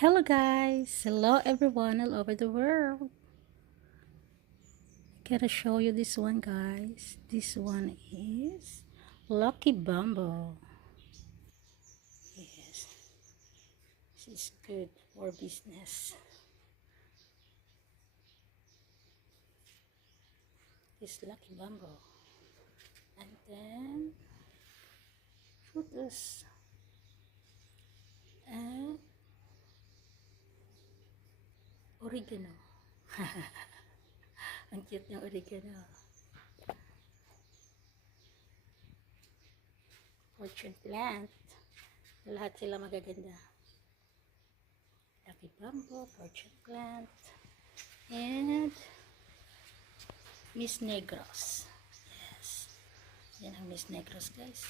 Hello guys! Hello everyone all over the world! I gotta show you this one guys. This one is Lucky Bamboo. Yes, this is good for business. This Lucky Bamboo. And then fruitless. And oregano. Ang cute ng oregano. Fortune plant. Lahat sila magaganda. Lucky Bamboo, Fortune plant, and Miss Negros. Yes. Yan ang Miss Negros guys.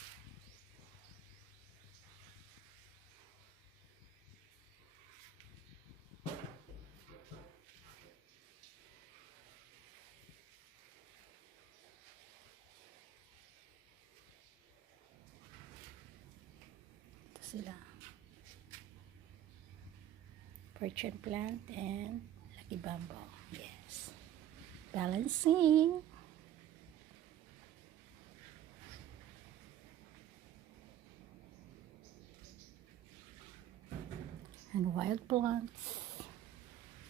Ito sila. Fortune plant and Lucky Bamboo. Yes. Balancing. And wild plants.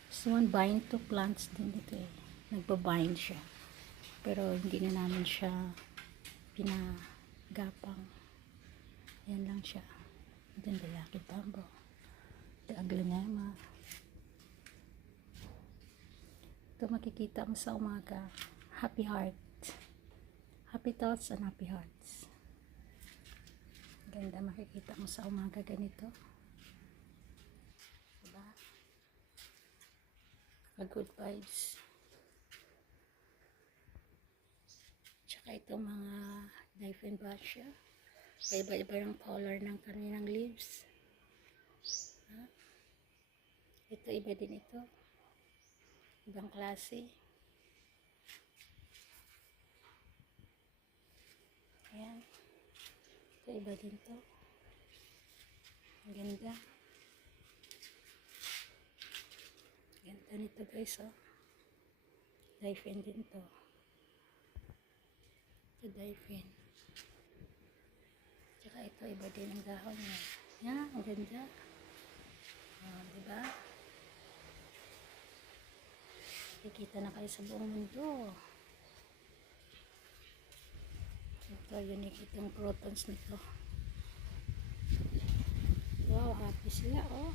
This one bind to plants din ito eh. Nagbabind siya. Pero hindi na namin siya pinagapang. Yan lang siya. Then the Lucky Bamboo. The Aglaonema. Ito makikita mo sa umaga. Happy heart. Happy thoughts and happy hearts. Ganda makikita mo sa umaga ganito. Diba? Good vibes. Tsaka itong mga knife and brush. Iba-iba yung color ng kanilang leaves. Ito iba din ito. Ibang klase. Ayan. Ito iba din to. Ang ganda. Ganda nito guys oh. Diphene din to. Ito Diphene. Tsaka ito iba din ang dahon niya. Yan, ang ganda. Oh, diba? Kikita na kayo sa buong mundo. Ito, unique itong protons nito. Wow, happy sila oh.